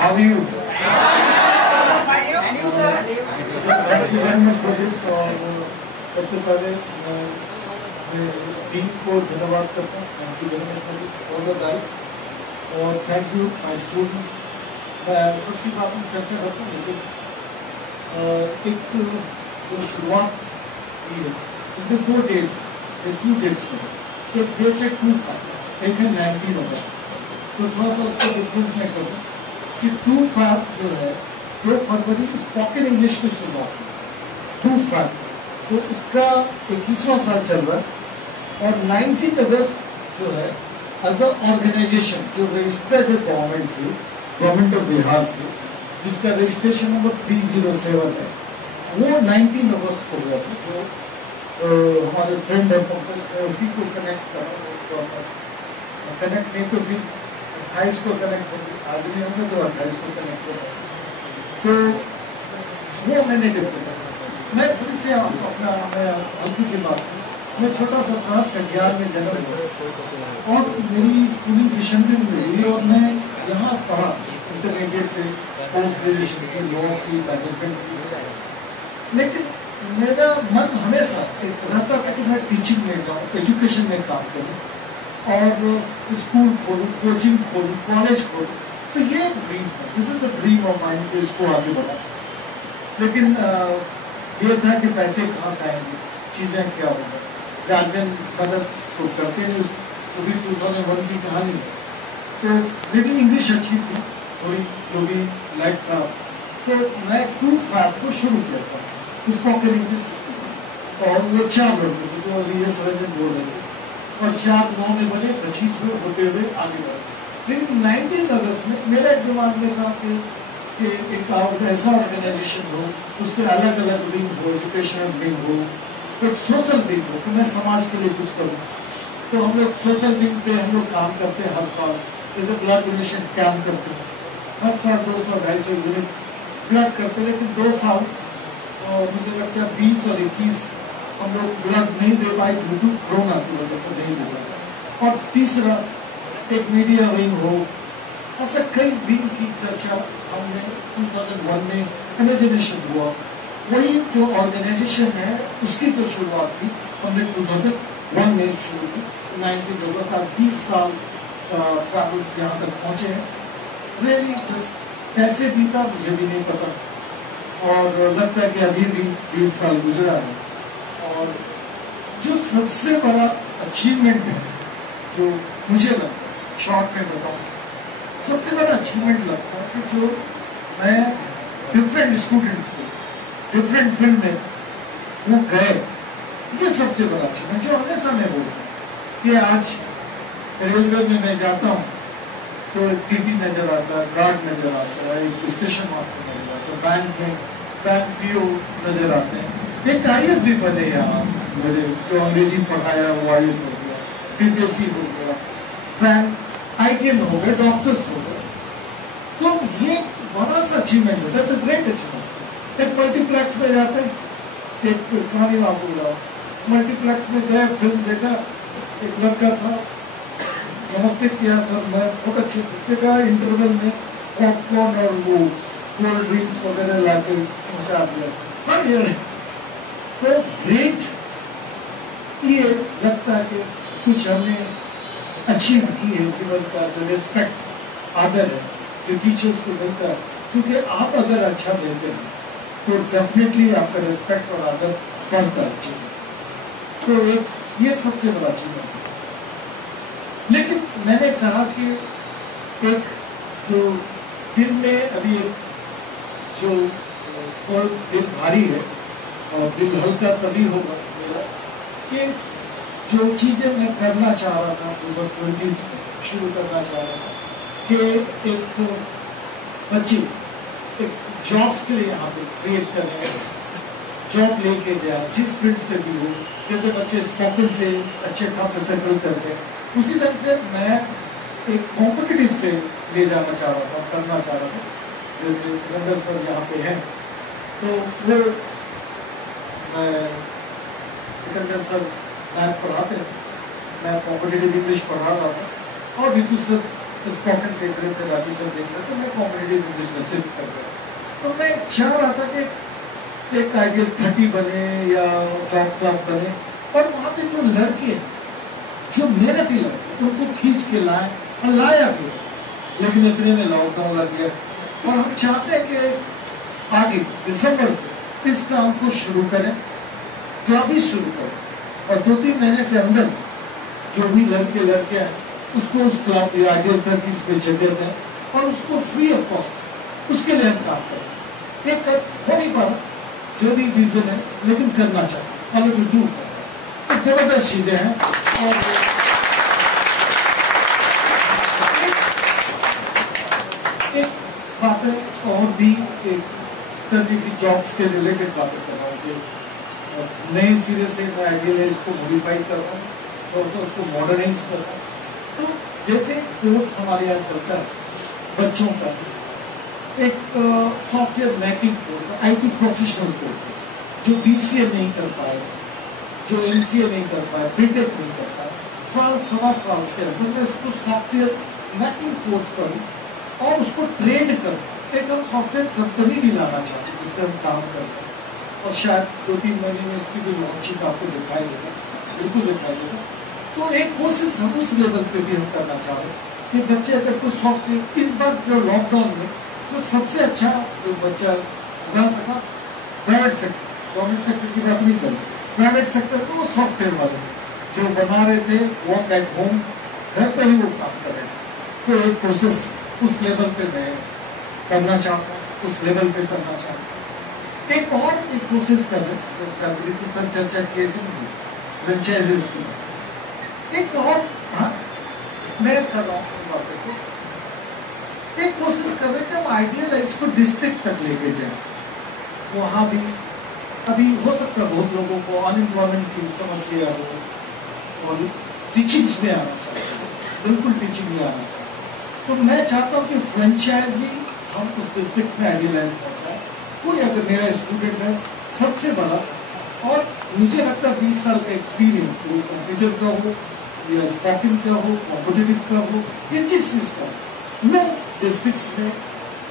How are you? Thank you very much for this. सबसे पहले मैं टीम को धन्यवाद करता हूँ, thank you very much for this all the guys, और थैंक यू माय स्टूडेंट्स। मैं सबकी बात में चर्चा करता हूँ, लेकिन एक जो शुरुआत की है इसमें 2 डेट्स, 2 डेट्स में एक डेट है 2 का, एक है 19 अगस्त। तो थोड़ा सा उसको डिफरेंस मैं करूँ कि 2 जो है 2 फरवरी स्पोकन इंग्लिश की शुरुआत हुई, 2 तो इसका 21वां साल चल रहा है। और 19 अगस्त जो है एज अ ऑर्गेनाइजेशन जो रजिस्टर्ड है गवर्नमेंट से, गवर्नमेंट ऑफ बिहार से, जिसका रजिस्ट्रेशन नंबर 307 है, वो 19 अगस्त को हुआ था। जो हमारे फ्रेंड है उसी को कनेक्ट करा, कनेक्ट नहीं तो फिर 28 को कनेक्ट होंगे, आज नहीं होंगे तो 28 को कनेक्ट होगा। तो वो मैंने डिफरेंस, मैं फिर से अपना हल्की सी बात, मैं छोटा सा शहर कटिहार में जन्म हुआ और मेरी स्कूलिंग किशनगंज में हुई और मैं यहाँ पढ़ा इंटरमीडिएट से पोस्ट ग्रेजुएशन की, लॉ की, मैनेजमेंट की। लेकिन मेरा मन हमेशा एक रहता था कि मैं टीचिंग में जाऊँ, एजुकेशन में काम करूँ और स्कूल खोलूँ, कोचिंग खोलूँ, कॉलेज खोलूँ। तो ये ड्रीम था, this is the dream of mind को इसको आगे बढ़ा। लेकिन ये था कि पैसे कहाँ से आएंगे, चीज़ें क्या होंगी, गार्जियन मदद तो करते नहीं, तो भी 2001 की कहानी है। तो मेरी इंग्लिश अच्छी थी थोड़ी, जो भी लाइफ था, तो मैं 2 को शुरू किया था स्पोकन इंग्लिश, और वो 4 लड़के थे जो अभी ये सरंजन बोल रहे थे, और 4 9 में बने, 25 में होते हुए आगे बढ़े। लेकिन 19 अगस्त में मेरा दिमाग में था कि एक ऐसा ऑर्गेनाइजेशन हो, उस पर अलग अलग विंग हो, एजुकेशनल विंग हो, एक सोशल विंग हो, कि मैं समाज के लिए कुछ करूँ। तो हम लोग सोशल विंग पे हम लोग काम करते हैं हर साल, जैसे ब्लड डोनेशन कैंप करते हैं हर साल, 200-250 यूनिट ब्लड करते हैं। लेकिन 2 साल मुझे लगता है 20 और 21 हम लोग ब्लड नहीं दे पाए ड्यू टू कोरोना की वजह से नहीं दे पाए। और तीसरा एक मीडिया विंग हो, ऐसा कई विंग की चर्चा हमने 2001 में इमेजिनेशन हुआ। वही जो ऑर्गेनाइजेशन है उसकी जो शुरुआत थी हमने 2001 में शुरू की। 19 20 साल ट्रैवल्स यहाँ तक पहुँचे हैं। रियली जस्ट कैसे बीता मुझे भी नहीं पता, और लगता है कि अभी भी 20 साल गुजरा है। और जो सबसे बड़ा अचीवमेंट है जो मुझे लगता है, शॉर्ट में बताऊँ, सबसे बड़ा अचीवमेंट लगता है कि जो मैं डिफरेंट स्टूडेंट को डिफरेंट फील्ड में वो गए, ये सबसे बड़ा अचीवमेंट जो हमेशा मैं बोलता हूँ कि आज रेलवे में मैं जाता हूँ तो टीटी नजर आता है, गार्ड नजर आता है, एक स्टेशन मास्टर नजर आता है, बैंक में बैंक पीओ नजर आते हैं, एक IAS भी बने यहाँ मेरे, जो अंग्रेजी पढ़ाया वो IAS हो गया, BPSC हो गया, बैंक ITN हो गए, डॉक्टर्स हो गए। तो ये बड़ा सा अचीवमेंट है, दैट्स अ ग्रेट अचीवमेंट। एक मल्टीप्लेक्स में जाते हैं, एक कहानी में आपको बताओ, मल्टीप्लेक्स में गए, फिल्म देखा, एक लड़का था, नमस्ते किया सर, मैं बहुत अच्छे से देखा, इंटरवल में पॉपकॉर्न और वो कोल्ड ड्रिंक्स वगैरह लाके पहुंचा दिया। तो ग्रेट, ये लगता है कि कुछ हमने अचीव की है जीवन का, जो रिस्पेक्ट आदर है जो टीचर्स को मिलता है, क्योंकि आप अगर अच्छा देते हैं तो डेफिनेटली आपका रिस्पेक्ट और आदर बढ़ता है। तो एक ये सबसे बड़ा अचीवमेंट है। लेकिन मैंने कहा कि एक जो दिल में अभी एक जो बहुत दिल भारी है और दिल हल्का तभी होगा मेरा कि जो चीजें मैं करना चाह रहा था, 2020 में शुरू करना चाह रहा था कि एक बच्चे एक जॉब्स के लिए यहाँ पे क्रिएट करने, जॉब लेके जाए जिस फील्ड से भी हो, जैसे बच्चे स्पोकन से अच्छे खासे सेटल कर गए, उसी ढंग से मैं एक कॉम्पिटिटिव से ले जाना चाह रहा था, करना चाह रहा था। जैसे सिकंदर सर यहाँ पे हैं, तो वो सिकंदर सर मैथ पढ़ाते हैं, मैं कॉम्पिटिटिव इंग्लिश पढ़ा रहा था, और रितु सर स्पोकन देख रहे थे, राजू सर देख रहे थे, मैं कॉम्पिटिटिव इंग्लिश में शिफ्ट कर गया। तो मैं चाह रहा था कि एक आइडियल 30 बने या जॉब क्लब बने, और वहाँ पे जो लड़के हैं, जो मेहनती लड़के, उनको खींच के लाए, और लाया भी, लेकिन इतने में लॉकडाउन लग गया। और हम चाहते हैं कि आगे दिसंबर से इस काम को शुरू करें, क्लब ही शुरू करें, और 2-3 महीने के अंदर जो भी लड़के हैं उसको उस क्लब या आइडियल 30 में जगह दें, और उसको फ्री ऑफ कॉस्ट उसके लिए हम काम करें। एक हो नहीं पा जो भी रीजन है, लेकिन करना चाहिए, और डू एक जबरदस्त चीजें हैं। और एक बातें और भी एक करने की, जॉब्स के रिलेटेड बातें कर रहा हूँ, नए सिरे से मैं आइडियल को मॉडिफाई कर रहा हूँ, और उसको मॉडर्नाइज कर रहा हूँ। तो जैसे कोर्स हमारे यहाँ चलता है बच्चों का, एक software making course, IT professional courses, जो BCA नहीं कर पाए, जो MCA नहीं कर पाए, BTech नहीं कर पाए, साल सवा साल के अंदर मैं उसको सॉफ्टवेयर मैकिंग कोर्स करूँ और उसको ट्रेंड करूँ। एक हम सॉफ्टवेयर कंपनी भी लाना चाहते हैं जिस पर हम काम करते हैं, और शायद 2-3 महीने में उसकी भी लॉन्चिंग आपको दिखाई देगा, बिल्कुल दिखाई देगा। तो एक कोर्सेज हम उस लेवल पे भी हम करना चाह रहे हैं कि बच्चे अगर कोई सॉफ्टवेयर, इस बार जो लॉकडाउन में जो सबसे अच्छा जो बच्चा उगा सका, प्राइवेट सेक्टर, गवर्नमेंट सेक्टर की बात नहीं करें, प्राइवेट सेक्टर में वो सॉफ्टवेयर वाले जो बना रहे थे, वर्क एट होम, घर पे ही वो काम कर रहे थे। तो एक कोर्सेस उस लेवल पे मैं करना चाहता हूँ, उस लेवल पे करना चाहता हूँ। एक और एक कोर्सेस कर रहे हैं, तो सर चर्चा किए थे फ्रेंचाइजीज की, एक और मैं कर रहा हूँ, एक कोशिश कर रहे हैं कि हम आइडियल को डिस्ट्रिक्ट तक लेके जाए। वहाँ भी अभी हो सकता है बहुत लोगों को अनएम्प्लॉयमेंट की समस्या हो, और टीचिंग्स में आना चाहिए, बिल्कुल टीचिंग में आना चाहिए। तो मैं चाहता हूँ कि फ्रेंचाइजी हम उस डिस्ट्रिक्ट में आइडियलाइज करता है। कोई अगर मेरा स्टूडेंट है सबसे बड़ा, और मुझे लगता है 20 साल का एक्सपीरियंस, वो कंप्यूटर का हो या स्पोकन का हो, कॉम्पिटिटिव का हो, या जिस चीज का, वो डिस्ट्रिक्ट्स में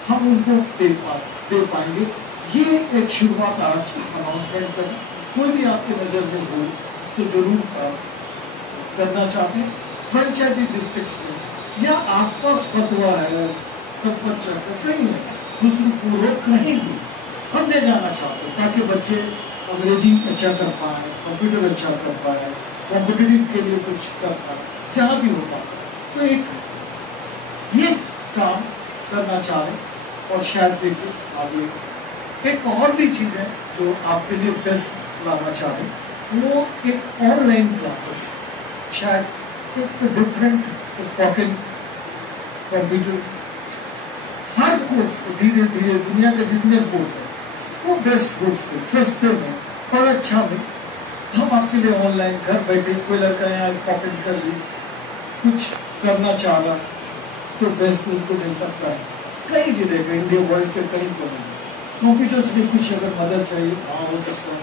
हम उनको दे पाएंगे। ये एक शुरुआत आज अनाउंसमेंट करें। कोई भी आपके नजर में हो तो जरूर करना चाहते हैं। फ्रेंचाइजी डिस्ट्रिक्ट्स में या आसपास फतवा है सब बच्चा का कहीं है, दूसरी पूर्व कहीं भी हम ले जाना चाहते हैं ताकि बच्चे अंग्रेजी अच्छा कर पाए, कंप्यूटर अच्छा कर पाए, कॉम्पिटिटिव के लिए कुछ कर पाए, जहाँ भी होता तो एक ये काम करना चाहे और शायद देखिए आगे एक और भी चीज है जो आपके लिए बेस्ट लाना चाहे, वो एक ऑनलाइन क्लासेस, शायद एक डिफरेंट स्पोकन कंप्यूटर, हर कोर्स धीरे धीरे दुनिया के जितने कोर्स है वो बेस्ट रूप से सस्ते में और अच्छा में हम आपके लिए ऑनलाइन घर बैठे, कोई लड़का यहाँ स्पोकन कर ली, कुछ करना चाह रहा तो बेस्ट उनको मिल सकता है, कहीं भी रहेगा इंडिया वर्ल्ड के कहीं पर नहीं। कंप्यूटर्स में कुछ अगर मदद चाहिए वहाँ हो सकता है,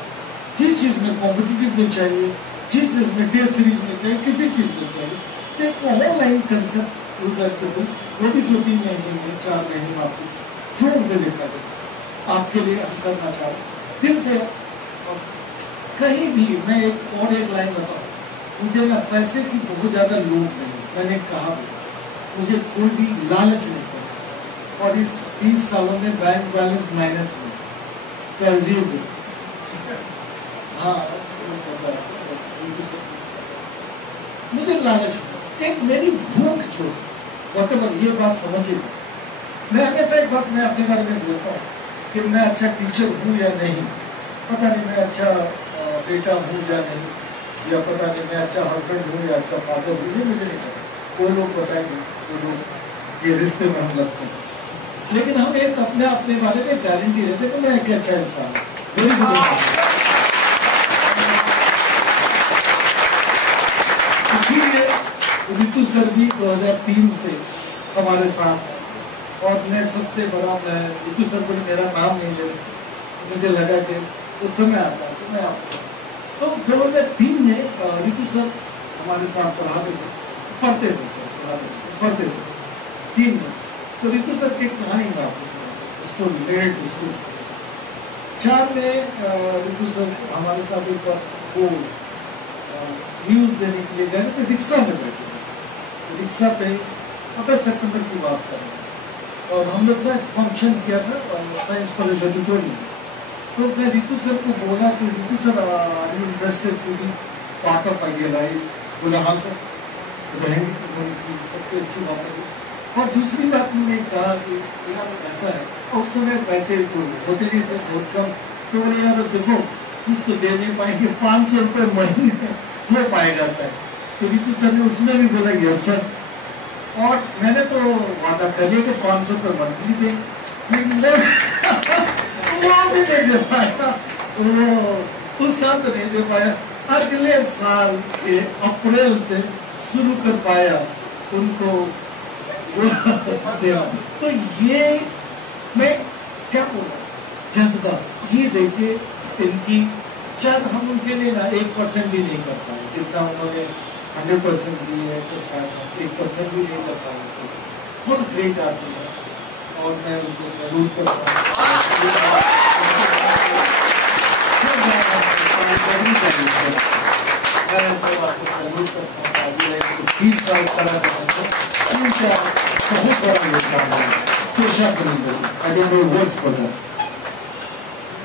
जिस चीज में कॉम्पिटिटिव में चाहिए, जिस चीज में टेस्ट सीरीज में चाहिए, किसी चीज में चाहिए, तो एक ऑनलाइन कंसेप्ट वो भी 2-3 महीने में 4 महीने में आपको फोन पे देखा जाए, आपके लिए हम करना चाहते दिल से। कहीं भी मैं एक लाइन बताऊँ, मुझे ना पैसे की बहुत ज्यादा लोभ नहीं, मैंने कहा मुझे कोई भी लालच नहीं कर, और इस 20 सालों में बैंक बैलेंस माइनस में, कर्जे भी, हाँ मुझे लालच नहीं, एक मेरी भूख जो वॉटेवर, ये बात समझिए। मैं हमेशा एक बात मैं अपने बारे में बोलता हूँ कि मैं अच्छा टीचर हूँ या नहीं, पता नहीं मैं अच्छा बेटा हूँ या नहीं, या पता नहीं मैं अच्छा हस्बैंड हूँ या अच्छा फादर हूँ, ये मुझे नहीं पता, कोई लोग बताएंगे, कोई लोग ये रिश्ते में हम लगते हैं, लेकिन हम एक अपने बारे में गारंटी रहते कि मैं एक अच्छा इंसान हूँ, वेरी गुड इंसान। इसीलिए ऋतु सर भी 2003 से हमारे साथ है, और मैं सबसे बड़ा, मैं ऋतु सर को मेरा नाम नहीं ले, मुझे लगा कि उस समय आता है तो मैं आपको, तो 2003 में ऋतु सर हमारे साथ पढ़ाते थे, पढ़ते थे सर, पढ़ते थे 3 में, तो ऋतु सर की कहानी में आपको स्कूल लेट स्कूल 4 में ऋतु सर हमारे साथ एक बार वो न्यूज देने के लिए गए तो रिक्शा में बैठे, रिक्शा पे 28 सितंबर की बात कर रहे हैं, और हम लोग ने फंक्शन किया था साइंस कॉलेज ऑडिटोरियम, तो मैं ऋतु सर को बोला कि Ritu sir are you interested to be part of idealize, बोला हाँ सर रहेंगे, सबसे अच्छी बात है। और दूसरी बात मैंने कहा कि यार ऐसा है, उस समय पैसे तो होते नहीं थे, बहुत कम, तो बोले यार देखो कुछ तो दे नहीं पाएंगे, 500 रुपये महीने हो पाएगा सर, तो ऋतु सर ने उसमें भी बोला यस सर, और मैंने तो वादा कर लिया कि 500 रुपये मंथली दे, लेकिन वो भी नहीं दे पाया, वो उस साल तो नहीं दे पाया, अगले साल के अप्रैल से शुरू कर पाया उनको देना। तो ये मैं क्या बोला जज्बा, ये देखिए इनकी, शायद हम उनके लिए ना 1% भी नहीं कर पाए, जितना उन्होंने 100% दी है, तो शायद 1% भी नहीं कर पाए, बहुत ग्रेट आदमी है, और मैं उनको जरूर करता हूँ। 20 साल करा उनका बहुत बड़ा योगदान है,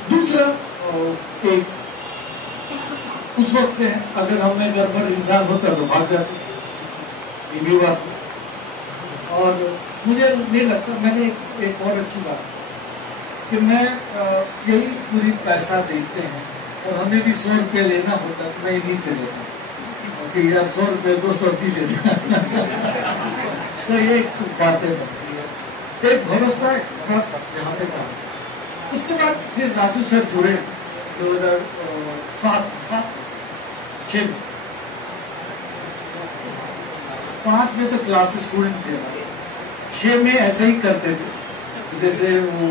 दूसरा एक उस वक्त से अगर हमें घर पर इंसान होता तो भाग जाते, ये भी बात है। और मुझे नहीं लगता, मैंने एक और अच्छी बात कि मैं यही पूरी पैसा देते हैं, और हमें भी 100 रुपये लेना होता तो मैं इन्हीं से लेता कि यार 100 रुपये 200 की लेना तो ये बातें बनती है, एक भरोसा जहाँ पे कहा। उसके बाद फिर राजू सर जुड़े 2007-6 में, 5 में तो क्लास स्टूडेंट थे, 6 में ऐसा ही करते थे, जैसे वो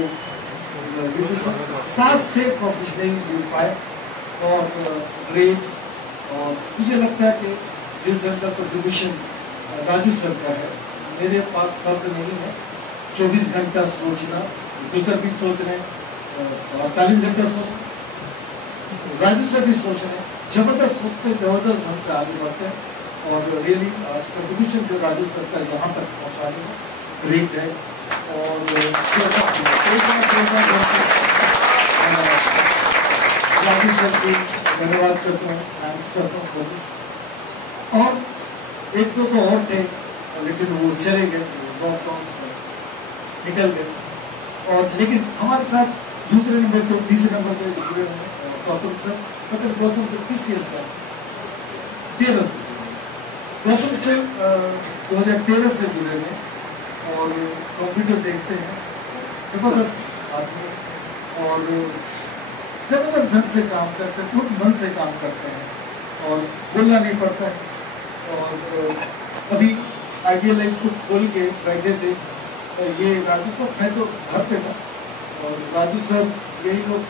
7 से प्रोफेशनल जुड़ पाए, और ग्रेट। और मुझे लगता है कि जिस ढंग का कंट्रीब्यूशन राजू सर का है, मेरे पास शब्द नहीं है, 24 घंटा सोचना, दूसरा भी सोच रहे हैं, 48 घंटा सोचना, राजू सर भी सोच रहे हैं, जबरदस्त सोचते, जबरदस्त ढंग से आगे बढ़ते हैं, और रियली आज कंट्रीब्यूशन जो राजू सर का यहाँ तक पहुँचाने में ग्रेट है। और राजू सर की धन्यवाद करता हूँ, थैंक्स करता हूँ फॉर दिस। और एक दो तो और थे लेकिन वो चले गए, निकल गए। और लेकिन हमारे साथ दूसरे नंबर पे, तीसरे नंबर पे जुड़े हैं गौतम सर। मतलब गौतम सर किस ईयर का? 13 से। गौतम सर 2013 से जुड़े हैं और कंप्यूटर देखते हैं, जबरदस्त आदमी और जबरदस्त ढंग से काम करते हैं, खूब मन से काम करते हैं और बोलना नहीं पड़ता है। और अभी आइडियलाइज को खोल के बैठे थे, ये राजू सर, मैं तो घर पे था और राजू सर यही लोग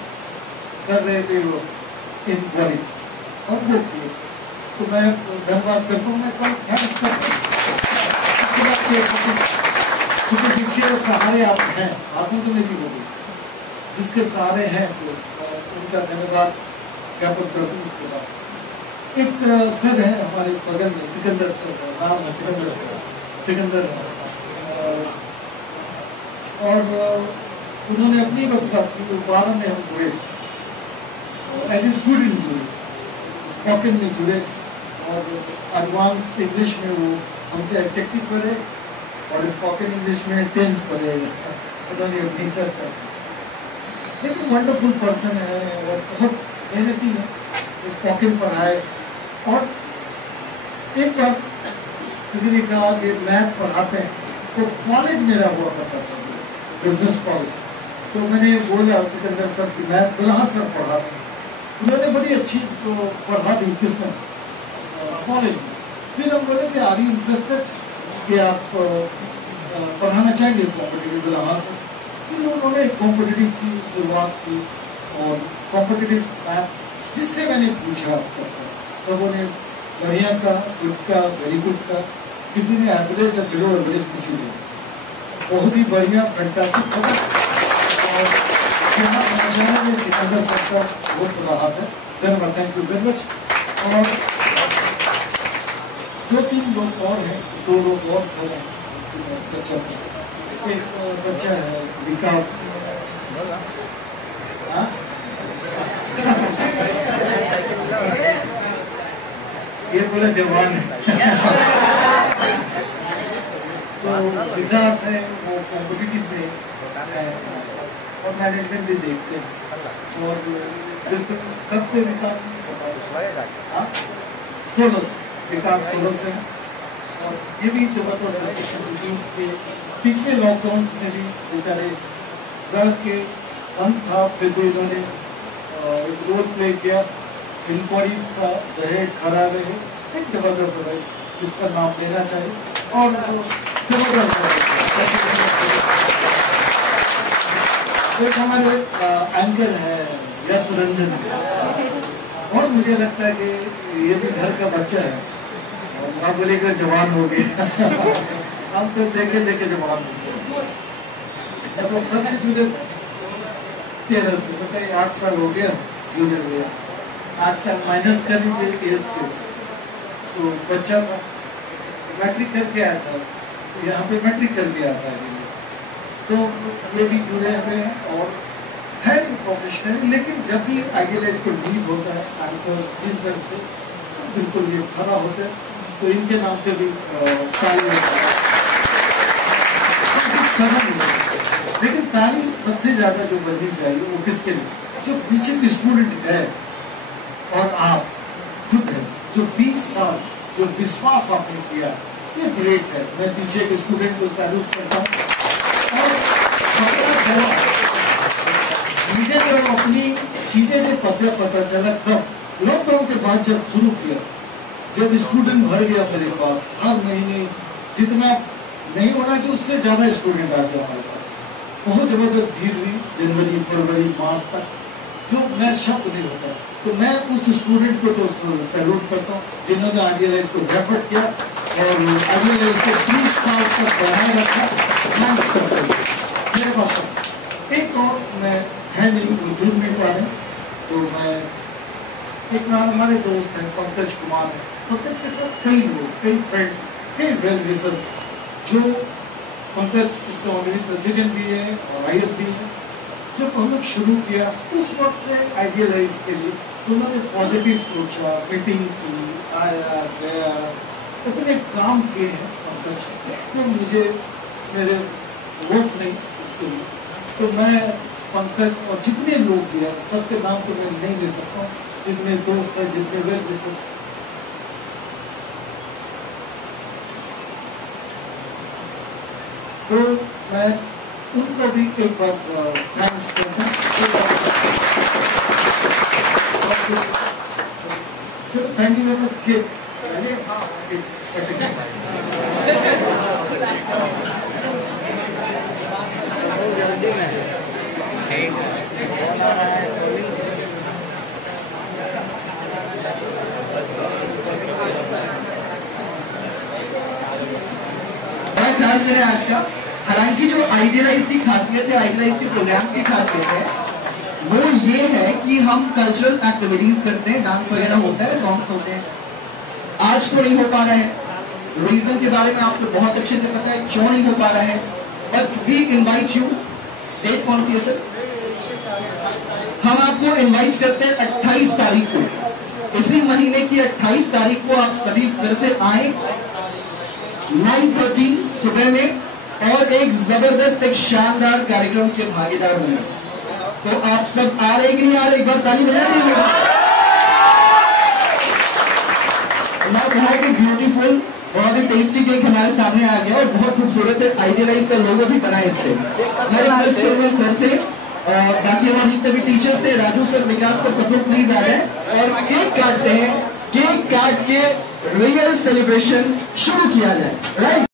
कर रहे थे वो इंक्वायरी और वो किए, तो मैं धन्यवाद करता हूँ, मैं थैंक्स करता हूँ। क्योंकि जिसके सहारे आप हैं, आंसू तो नहीं होगी, जिसके सहारे हैं तो उनका धन्यवाद ज्ञापन करता हूँ। उसके बाद एक सर है हमारे बगल में, सिकंदर सर, नाम है सिकंदर सर, सिकंदर और उन्होंने अपनी वक्त की 12 में हम जुड़े एज ए स्टूडेंट जुड़े, स्पोकन में जुड़े और एडवांस इंग्लिश में वो हमसे एडजेक्टिव पढ़े और स्पोकन इंग्लिश में टेंस पढ़े, उन्होंने अपनी चर्चा। लेकिन वंडरफुल पर्सन है और बहुत मेहनती है, स्पोकन पढ़ाए। और एक बार किसी ने कहा कि मैथ पढ़ाते हैं, तो कॉलेज मेरा हुआ करता था बिजनेस कॉलेज, तो मैंने बोला सिकंदर सर की मैथ, बोला हाँ सर पढ़ाते हैं। उन्होंने बड़ी अच्छी तो पढ़ा दी किसमें, कॉलेज में। फिर हम बोले कि आर यू इंटरेस्टेड कि आप पढ़ाना चाहेंगे कॉम्पिटिटिव? बोला हाँ सर। फिर उन्होंने कॉम्पिटिटिव की शुरुआत की और कॉम्पिटिटिव मैथ जिससे मैंने पूछा सबों ने बढ़िया का, गुड का, वेरी गुड का, किसी ने एवरेज और बिलो एवरेज, किसी ने बहुत ही बढ़िया फैंटास्टिक था। और यहाँ पहुँचाने में सिकंदर सर का बहुत बड़ा हाथ है, धन्यवाद, थैंक यू वेरी मच। और 2-3 लोग और हैं, 2 लोग और हैं बच्चा, एक बच्चा है विकास, ये बोला जवान है तो विकास है, वो कॉम्पिटिटिव में और मैनेजमेंट भी देखते हैं। और कब से विकास 16 से, विकास 16 से। और ये भी जबरदस्त है, पिछले लॉकडाउन में भी बेचारे रह के बंद था, फिर भी इन्होंने एक रोल प्ले किया, इंक्वायरीज का रहे, खड़ा रहे, एक जबरदस्त है जिसका नाम लेना चाहिए। और जबरदस्त एक हमारे एंकर है यश रंजन, और मुझे लगता है कि ये भी घर का बच्चा है और आप बोलेगा जवान हो गया हम तो देखे देखे जवान हो गए। तो कब से जुड़े? 13 से, बताइए 8 साल हो गया जुड़े हुए। 8 साल माइनस कर लीजिए एज से, तो बच्चा था, मैट्रिक करके आया था, यहाँ पे मैट्रिक करके आता है। तो ये भी जुड़े हुए हैं और है प्रोफेशनल, लेकिन जब भी आइडियलाइज को नीड होता है आपको जिस ढंग से बिल्कुल ये खड़ा होता है, तो इनके नाम से भी ताली लेकिन ताली सबसे ज्यादा जो बजनी चाहिए वो किसके लिए? जो पीछे के स्टूडेंट है और आप खुद है, जो 20 साल जो विश्वास आपने किया, ये ग्रेट है। मैं पीछे के स्टूडेंट को सैल्यूट करता हूँ। और पता चला मुझे जब अपनी चीजें ने पता चला कब लॉकडाउन के बाद जब शुरू किया, जब स्टूडेंट भर गया मेरे पास, हर महीने जितना नहीं होना चाहिए उससे ज्यादा स्टूडेंट आते हमारे पास, बहुत जबरदस्त भीड़ हुई जनवरी फरवरी मार्च तक, जो मैं शब्द नहीं होता। तो मैं उस स्टूडेंट को तो सैल्यूट करता हूँ जिन्होंने आइडियलाइज को रेफर किया और आइडियलाइज को 30 साल तक बनाए रखा। थैंक्स करता हूँ। मेरे पास एक और मैं है नहीं जुड़ नहीं पा रहे, तो मैं एक हमारे दोस्त हैं पंकज कुमार है, पंकज के साथ कई लोग, कई फ्रेंड्स, कई वेल विशर्स, जो पंकज इसका ऑलरेडी प्रेसिडेंट भी है और IS भी है। जब हम लोग शुरू किया उस वक्त से आइडियलाइज के लिए तो उन्होंने पॉजिटिव सोचा, मीटिंग की, आया गया, इतने काम किए हैं पंकज, तो मुझे मेरे वर्ड्स नहीं उसके लिए। तो मैं पंकज और जितने लोग भी हैं सबके नाम तो मैं नहीं ले सकता हूँ, जितने दोस्त हैं, जितने वेल विशर्स, तो मैं उनको भी एक बार थैंक्स करता हूँ। Thank you very much. ख्याल करें आज का, हालांकि जो आइडियलाइज की खासियत है, आइडियलाइज के प्रोग्राम की खासियत है, वो ये है कि हम कल्चरल एक्टिविटीज करते हैं, डांस वगैरह होता है, सॉन्ग्स होते हैं। आज तो नहीं हो पा रहा है, रीजन के बारे में आपको बहुत अच्छे से पता है क्यों नहीं हो पा रहा है, but we invite you. Date कौन सी है सर? हम आपको इनवाइट करते हैं 28 तारीख को, इसी महीने की 28 तारीख को आप सभी घर से आए 9:30 सुबह में, और एक जबरदस्त, एक शानदार कार्यक्रम के भागीदार होंगे। तो आप सब आ रहे कि नहीं आ रहे? एक बार ताली बजा दीजिए। बहुत ही ब्यूटीफुल, बहुत ही टेस्टी केक हमारे सामने आ गया और बहुत खूबसूरत है। आइडियलाइज का लोगो भी बना है इस पे। मैं रिक्वेस्ट करूंगा सर से, बाकी हमारे जितने भी टीचर से, राजू सर, विकास सर, सब लोग प्लीज आ जाए और केक काटते हैं। केक काट के रियल सेलिब्रेशन शुरू किया जाए, राइट?